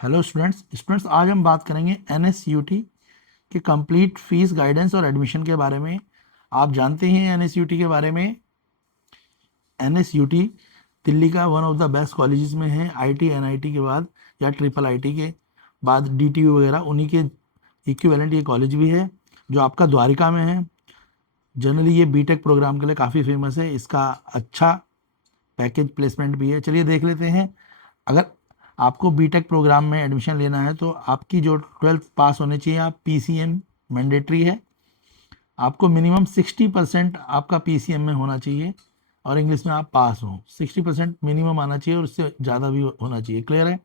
Hello students आज हम बात करेंगे एनएसयूटी के कंप्लीट फीस गाइडेंस और एडमिशन के बारे में। आप जानते हैं एनएसयूटी के बारे में। एनएसयूटी दिल्ली का one of the best colleges में है। आईटी एनआईटी के बाद या ट्रिपल आईटी के बाद डीटीयू वगैरह उन्हीं के इक्विवेलेंट ये कॉलेज भी है जो आपका द्वारिका में है। जनरली ये बीटेक प्रोग्राम के लिए काफ़ी फेमस है। इसका अच्छा पैकेज प्लेसमेंट भी है। चलिए देख लेते हैं। अगर आपको बीटेक प्रोग्राम में एडमिशन लेना है तो आपकी जो 12th पास होने चाहिए, आप पीसीएम मैंडेटरी है। आपको मिनिमम 60% आपका पीसीएम में होना चाहिए और इंग्लिश में आप पास हो। 60% मिनिमम आना चाहिए और उससे ज़्यादा भी होना चाहिए। क्लियर है।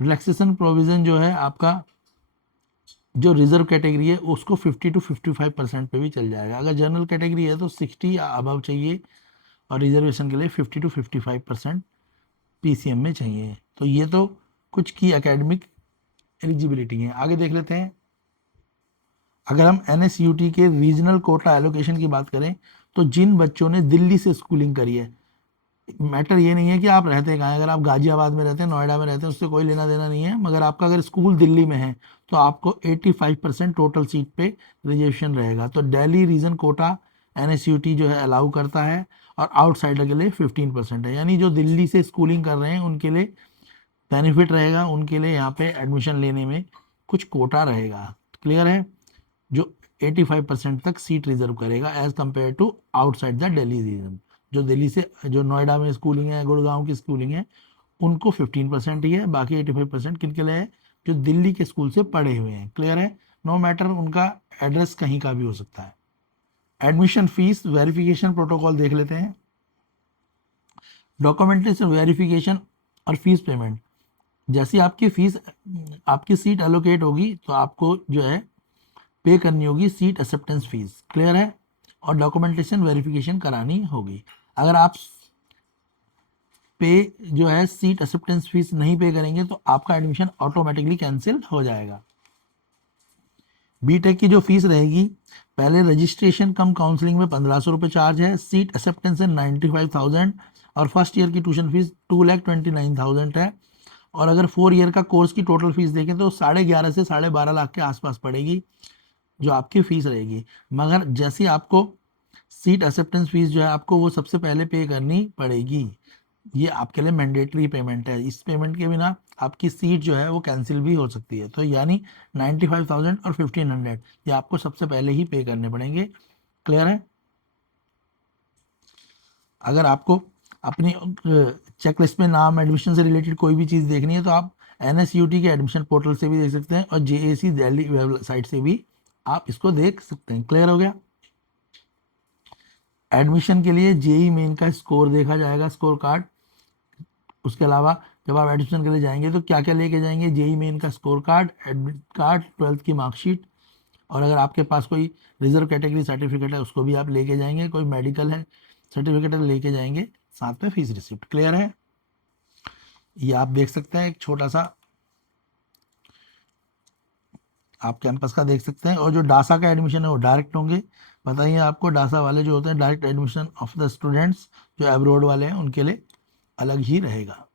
रिलैक्सेशन प्रोविज़न जो है आपका, जो रिजर्व कैटेगरी है उसको 50 to 55% पे भी चल जाएगा। अगर जनरल कैटेगरी है तो 60 या अबव चाहिए और रिजर्वेशन के लिए 50 to 55% पीसीएम में चाहिए। तो ये तो कुछ की एकेडमिक एलिजिबिलिटी है। आगे देख लेते हैं। अगर हम एनएसयूटी के रीजनल कोटा एलोकेशन की बात करें तो जिन बच्चों ने दिल्ली से स्कूलिंग करी है, मैटर ये नहीं है कि आप रहते कहाँ हैं। अगर आप गाजियाबाद में रहते हैं, नोएडा में रहते हैं, उससे कोई लेना देना नहीं है। मगर आपका अगर स्कूल दिल्ली में है तो आपको 85% टोटल सीट पे रिजर्वेशन रहेगा। तो दिल्ली रीजन कोटा एनएसयूटी जो है अलाउ करता है और आउटसाइडर के लिए 15% है। यानी जो दिल्ली से स्कूलिंग कर रहे हैं उनके लिए बेनिफिट रहेगा, उनके लिए यहाँ पे एडमिशन लेने में कुछ कोटा रहेगा। क्लियर है। जो 85% तक सीट रिजर्व करेगा as compare to outside the Delhi region. जो दिल्ली से, जो नोएडा में स्कूलिंग है, गुड़गांव की स्कूलिंग है, उनको 15% ही है। बाकी 85% किनके लिए है? जो दिल्ली के स्कूल से पढ़े हुए हैं। क्लियर है। नो मैटर उनका एड्रेस कहीं का भी हो सकता है। एडमिशन फीस वेरिफिकेशन प्रोटोकॉल देख लेते हैं। डॉक्यूमेंटेशन वेरिफिकेशन और फीस पेमेंट। जैसी आपकी फीस, आपकी सीट एलोकेट होगी तो आपको जो है पे करनी होगी सीट एक्सेप्टेंस फीस। क्लियर है। और डॉक्यूमेंटेशन वेरिफिकेशन करानी होगी। अगर आप पे जो है सीट एक्सेप्टेंस फीस नहीं पे करेंगे तो आपका एडमिशन ऑटोमेटिकली कैंसिल हो जाएगा। बीटेक की जो फीस रहेगी, पहले रजिस्ट्रेशन कम काउंसलिंग में 1500 रुपये चार्ज है। सीट एक्सेप्टेंस है 95,000 और फर्स्ट ईयर की ट्यूशन फीस 2,29,000 है। और अगर 4 ईयर का कोर्स की टोटल फीस देखें तो 11.5 से 12.5 लाख के आसपास पड़ेगी जो आपकी फीस रहेगी। मगर जैसी आपको सीट एक्सेप्टेंस फीस जो है आपको वो सबसे पहले पे करनी पड़ेगी। ये आपके लिए मैंडेटरी पेमेंट है। इस पेमेंट के बिना आपकी सीट जो है वो कैंसिल भी हो सकती है। तो यानी 95,000 और 1,500 ये आपको सबसे पहले ही पे करने पड़ेंगे। क्लियर है। अगर आपको अपनी चेकलिस्ट में नाम, एडमिशन से रिलेटेड कोई भी चीज़ देखनी है तो आप एनएसयूटी के एडमिशन पोर्टल से भी देख सकते हैं और जेएसी दिल्ली वेबसाइट से भी आप इसको देख सकते हैं। क्लियर हो गया। एडमिशन के लिए जेई मेन का स्कोर देखा जाएगा, स्कोर कार्ड। उसके अलावा जब आप एडमिशन के लिए जाएंगे तो क्या क्या लेके जाएंगे? जेई मेन का score card, admit card, 12th की मार्कशीट, और अगर आपके पास कोई रिजर्व कैटेगरी सर्टिफिकेट है उसको भी आप लेके जाएंगे। कोई मेडिकल है सर्टिफिकेट है लेके जाएंगे, साथ में फीस रिसिप्ट। क्लियर है। ये आप देख सकते हैं, एक छोटा सा आप कैंपस का देख सकते हैं। और जो डासा का एडमिशन है वो डायरेक्ट होंगे। पता ही है आपको, डासा वाले जो होते हैं direct admission of the students जो अब्रॉड वाले हैं उनके लिए अलग ही रहेगा।